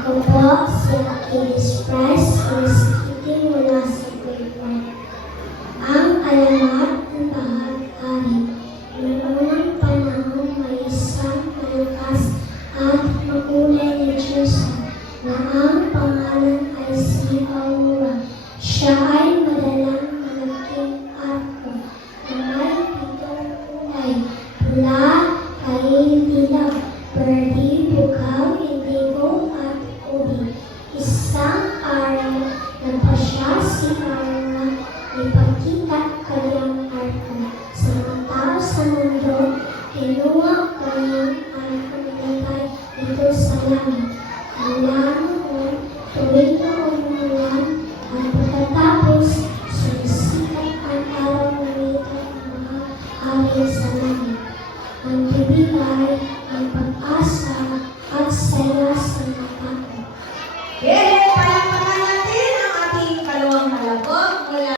Ako po si Achilles Price, visiting mula sa grade 1. Ang alamat ng bahag-ari. Noong unang panahon may isang malakas at makulay na Diyosa na ang pangalan ay si Aurora. Siya ay madalang malaking arko na may 7 kulay, pula, kain, dilaw, perdi, bukaw, indigo, at ubi. Isang araw, nagpasya si Aurora ipagkita kanyang arko sa mga tao sa mundo. Kinuha kanyang arko nilagay dito sa langit. Mula noon, tuwing umuulan at pagkatapos sumisikat ang araw na wika ng mga hari sa langit. Ang bibigay ang pag-asa at saya